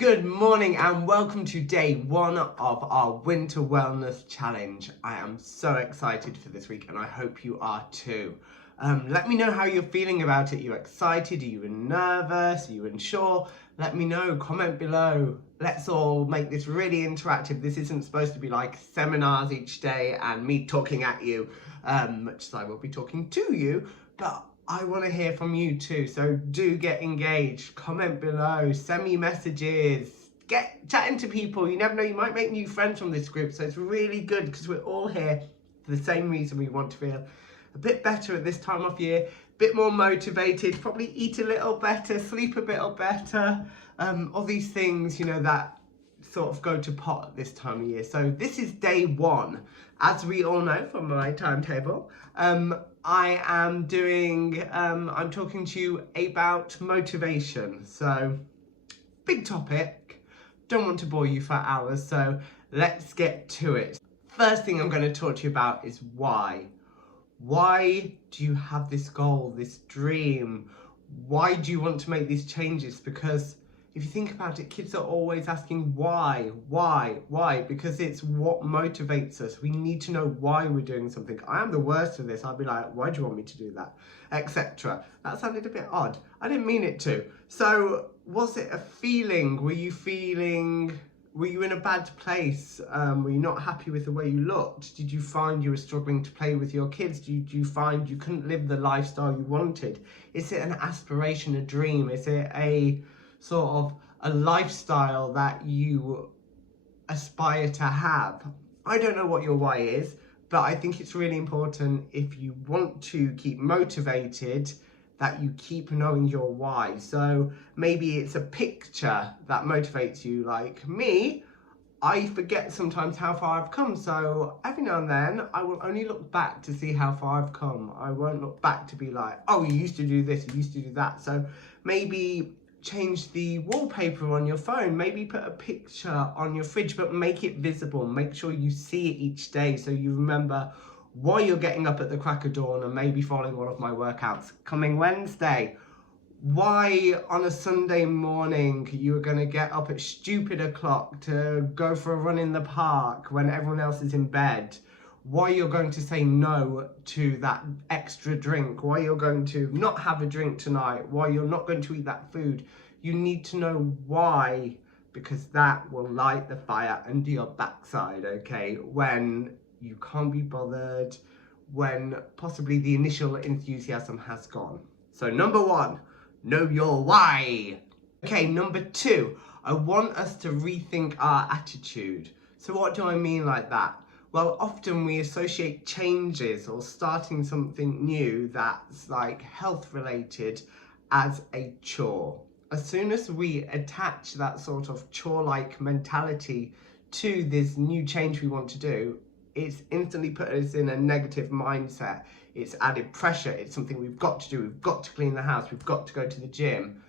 Good morning and welcome to day one of our Winter Wellness Challenge. I am so excited for this week and I hope you are too. Let me know how you're feeling about it. Are you excited? Are you nervous? Are you unsure? Let me know, comment below. Let's all make this really interactive. This isn't supposed to be like seminars each day and me talking at you, much as I will be talking to you, but I want to hear from you too, so do get engaged, comment below, send me messages, get chatting to people. You never know, you might make new friends from this group, so it's really good because we're all here for the same reason. We want to feel a bit better at this time of year, a bit more motivated, probably eat a little better, sleep a bit better, all these things, you know, that sort of go to pot at this time of year. So this is day one. As we all know from my timetable, I am doing, I'm talking to you about motivation. So big topic, don't want to bore you for hours, so let's get to it. First thing I'm going to talk to you about is why. Why do you have this goal, this dream? Why do you want to make these changes? Because if you think about it, kids are always asking why, because it's what motivates us. We need to know why we're doing something. I am the worst of this. I'd be like, why do you want me to do that? Etc. That sounded a bit odd. I didn't mean it to. So was it a feeling? Were you in a bad place? Were you not happy with the way you looked? Did you find you were struggling to play with your kids? Did you find you couldn't live the lifestyle you wanted? Is it an aspiration, a dream? Is it a sort of a lifestyle that you aspire to have? I don't know what your why is, but I think it's really important, if you want to keep motivated, that you keep knowing your why. So maybe it's a picture that motivates you. Like me, I forget sometimes how far I've come, so every now and then I will only look back to see how far I've come. I won't look back to be like, oh, you used to do this, you used to do that. So maybe change the wallpaper on your phone, maybe put a picture on your fridge, but make it visible. Make sure you see it each day so you remember why you're getting up at the crack of dawn and maybe following one of my workouts coming Wednesday. Why on a Sunday morning you're going to get up at stupid o'clock to go for a run in the park when everyone else is in bed. Why you're going to say no to that extra drink, why you're going to not have a drink tonight, why you're not going to eat that food. You need to know why, because that will light the fire under your backside, okay, when you can't be bothered, when possibly the initial enthusiasm has gone. So number one, know your why. Okay, number two, I want us to rethink our attitude. So what do I mean like that? Well, often we associate changes or starting something new that's like health related as a chore. As soon as we attach that sort of chore-like mentality to this new change we want to do, it's instantly put us in a negative mindset. It's added pressure. It's something we've got to do. We've got to clean the house. We've got to go to the gym.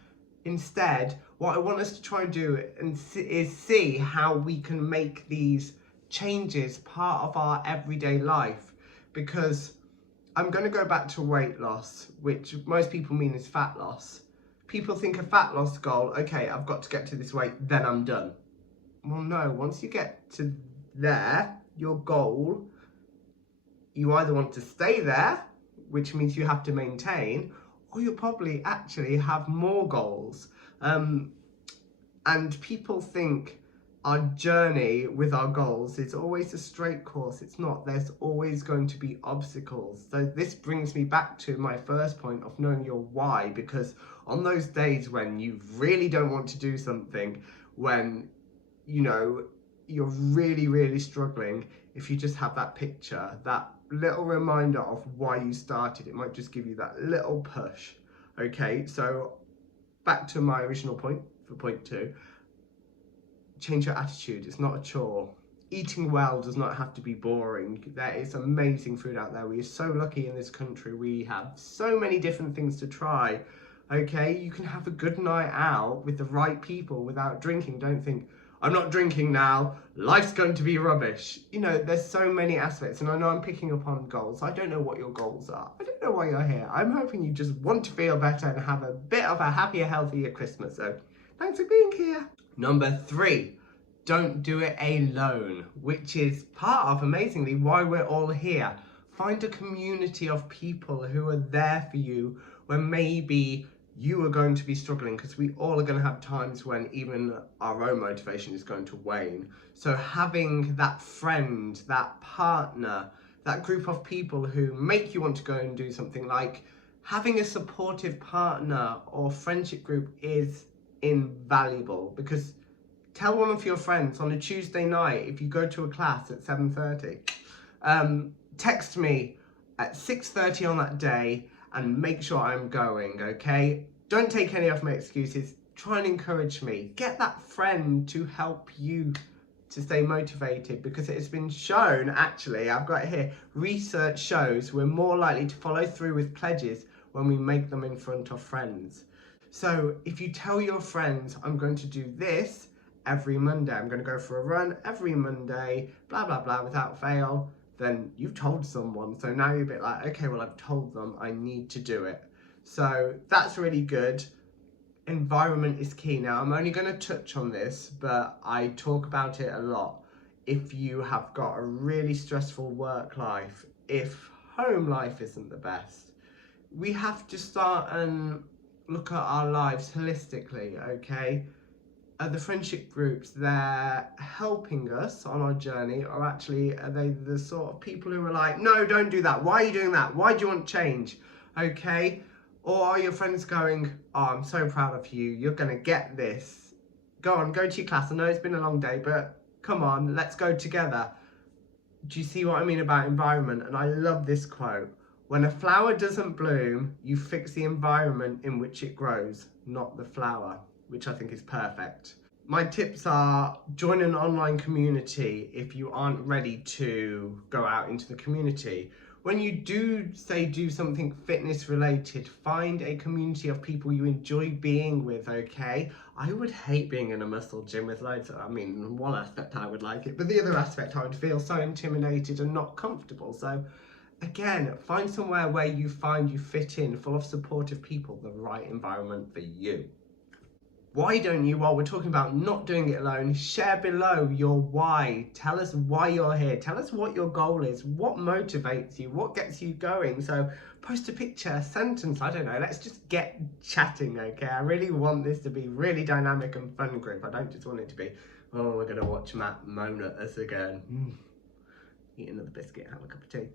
Instead, what I want us to try and do is see how we can make these changes part of our everyday life. Because I'm going to go back to weight loss, which most people mean is fat loss. People think a fat loss goal, okay, I've got to get to this weight, then I'm done. Well, no, once you get to there, your goal, you either want to stay there, which means you have to maintain, or you'll probably actually have more goals. And people think our journey with our goals is always a straight course. It's not. There's always going to be obstacles. So this brings me back to my first point of knowing your why, because on those days when you really don't want to do something, when, you know, you're really struggling, if you just have that picture, that little reminder of why you started, it might just give you that little push. Okay, so back to my original point for point two. Change your attitude. It's not a chore. Eating well does not have to be boring. There is amazing food out there. We are so lucky in this country. We have so many different things to try. Okay, you can have a good night out with the right people without drinking. Don't think, I'm not drinking now, life's going to be rubbish. You know, there's so many aspects, and I know I'm picking up on goals. I don't know what your goals are. I don't know why you're here. I'm hoping you just want to feel better and have a bit of a happier, healthier Christmas. So thanks for being here. Number 3, don't do it alone, which is part of, amazingly, why we're all here. Find a community of people who are there for you when maybe you are going to be struggling, because we all are going to have times when even our own motivation is going to wane. So having that friend, that partner, that group of people who make you want to go and do something, like having a supportive partner or friendship group, is invaluable. Because tell one of your friends on a Tuesday night, if you go to a class at 7:30, text me at 6:30 on that day and make sure I'm going, okay? Don't take any of my excuses. Try and encourage me. Get that friend to help you to stay motivated, because it has been shown, actually, I've got it here, research shows we're more likely to follow through with pledges when we make them in front of friends. So if you tell your friends, I'm going to do this every Monday, I'm going to go for a run every Monday, blah, blah, blah, without fail, then you've told someone. So now you're a bit like, okay, well, I've told them, I need to do it. So that's really good. Environment is key. Now, I'm only going to touch on this, but I talk about it a lot. If you have got a really stressful work life, if home life isn't the best, we have to start and look at our lives holistically, okay? The friendship groups, they're helping us on our journey, or actually are they the sort of people who are like, no, don't do that, why are you doing that, why do you want change, okay? Or are your friends going, oh, I'm so proud of you, you're gonna get this, go on, go to your class, I know it's been a long day, but come on, let's go together. Do you see what I mean about environment? And I love this quote: when a flower doesn't bloom, you fix the environment in which it grows, not the flower, which I think is perfect. My tips are: join an online community if you aren't ready to go out into the community. When you do something fitness related, find a community of people you enjoy being with, okay? I would hate being in a muscle gym with loads of, in one aspect I would like it, but the other aspect I would feel so intimidated and not comfortable. So again, find somewhere where you find you fit in, full of supportive people, the right environment for you. Why don't you, while we're talking about not doing it alone, share below your why. Tell us why you're here. Tell us what your goal is, what motivates you, what gets you going. So post a picture, a sentence, I don't know, let's just get chatting, okay? I really want this to be really dynamic and fun group. I don't just want it to be, oh, we're gonna watch Matt moan at us again. Eat another biscuit, have a cup of tea.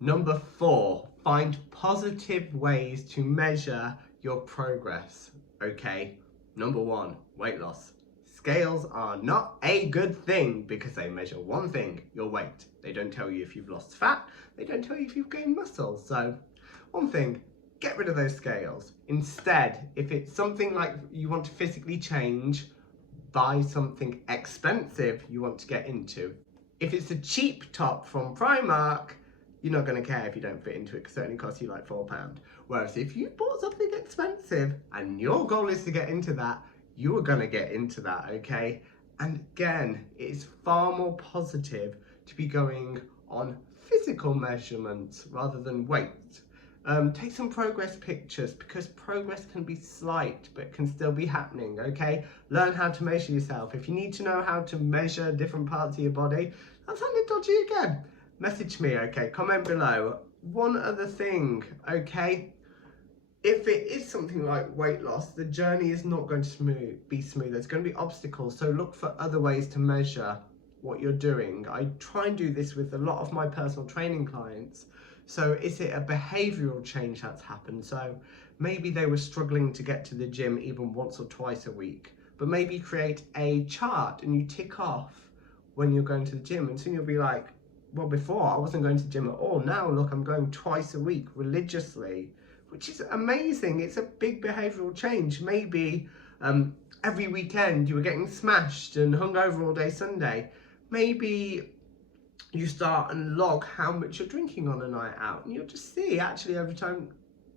Number 4, find positive ways to measure your progress, okay? Number 1, weight loss. Scales are not a good thing because they measure one thing, your weight. They don't tell you if you've lost fat, they don't tell you if you've gained muscle. So one thing, get rid of those scales. Instead, if it's something like you want to physically change, buy something expensive you want to get into. If it's a cheap top from Primark, you're not going to care if you don't fit into it because it only costs you like £4. Whereas if you bought something expensive and your goal is to get into that, you are going to get into that, okay? And again, it's far more positive to be going on physical measurements rather than weight. Take some progress pictures, because progress can be slight but can still be happening, okay? Learn how to measure yourself. If you need to know how to measure different parts of your body, that sounded dodgy again. Message me, okay? Comment below. One other thing, okay? If it is something like weight loss, the journey is not going to be smooth. There's going to be obstacles, so look for other ways to measure what you're doing. I try and do this with a lot of my personal training clients. So is it a behavioural change that's happened? So maybe they were struggling to get to the gym even once or twice a week, but maybe create a chart and you tick off when you're going to the gym, and soon you'll be like, well, before I wasn't going to the gym at all. Now look, I'm going twice a week religiously, which is amazing. It's a big behavioural change. Maybe every weekend you were getting smashed and hungover all day Sunday. Maybe you start and log how much you're drinking on a night out, and you'll just see actually every time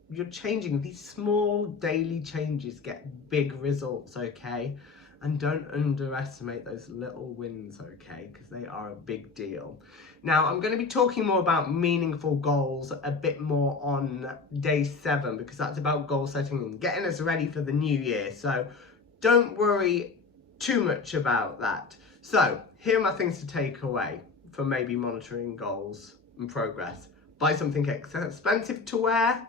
you're changing, these small daily changes get big results, okay? And don't underestimate those little wins, okay? Because they are a big deal. Now, I'm going to be talking more about meaningful goals a bit more on day 7, because that's about goal setting and getting us ready for the new year. So don't worry too much about that. So here are my things to take away for maybe monitoring goals and progress. Buy something expensive to wear,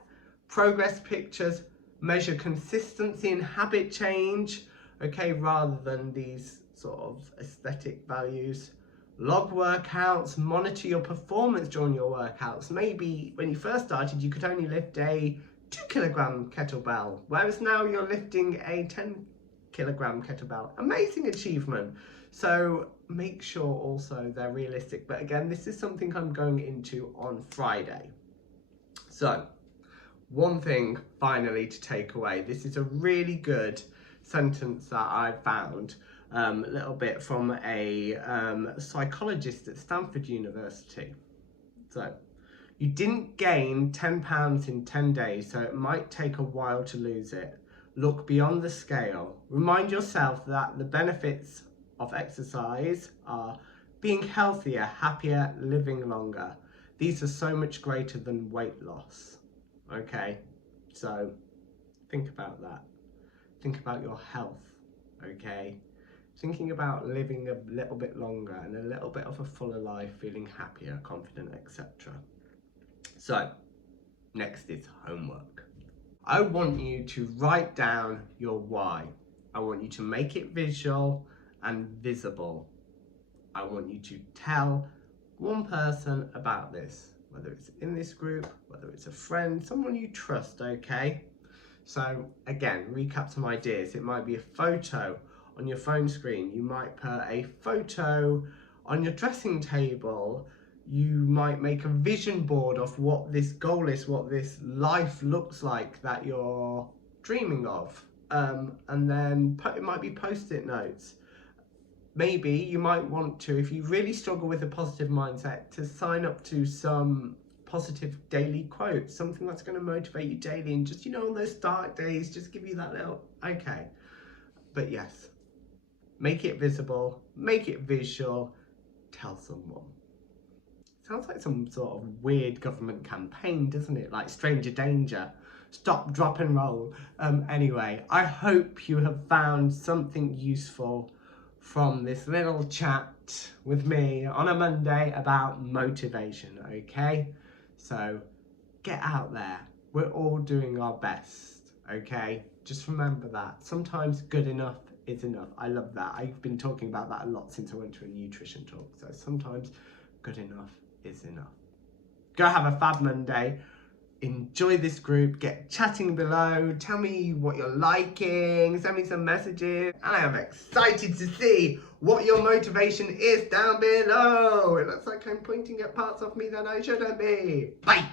progress pictures, measure consistency and habit change, okay, rather than these sort of aesthetic values. Log workouts, monitor your performance during your workouts. Maybe when you first started, you could only lift a 2-kilogram kettlebell, whereas now you're lifting a 10-kilogram kettlebell. Amazing achievement. So make sure also they're realistic. But again, this is something I'm going into on Friday. So one thing finally to take away. This is a really good sentence that I found a little bit from a psychologist at Stanford University. So, you didn't gain 10 pounds in 10 days, so it might take a while to lose it. Look beyond the scale. Remind yourself that the benefits of exercise are being healthier, happier, living longer. These are so much greater than weight loss. Okay, so think about that. Think about your health, okay? Thinking about living a little bit longer and a little bit of a fuller life, feeling happier, confident, etc. So, next is homework. I want you to write down your why. I want you to make it visual and visible. I want you to tell one person about this, whether it's in this group, whether it's a friend, someone you trust, okay? So again, recap some ideas. It might be a photo on your phone screen. You might put a photo on your dressing table. You might make a vision board of what this goal is, what this life looks like that you're dreaming of. And then it might be post-it notes. Maybe you might want to, if you really struggle with a positive mindset, to sign up to some positive daily quotes, something that's going to motivate you daily, and just, on those dark days, just give you that little, okay. But yes, make it visible, make it visual, tell someone. Sounds like some sort of weird government campaign, doesn't it? Like Stranger Danger. Stop, drop and roll. Anyway, I hope you have found something useful from this little chat with me on a Monday about motivation, okay? So get out there. We're all doing our best, okay? Just remember that. Sometimes good enough is enough. I love that. I've been talking about that a lot since I went to a nutrition talk. So sometimes good enough is enough. Go have a fab Monday. Enjoy this group, get chatting below, tell me what you're liking, send me some messages, and I am excited to see what your motivation is down below. It looks like I'm pointing at parts of me that I shouldn't be. Bye!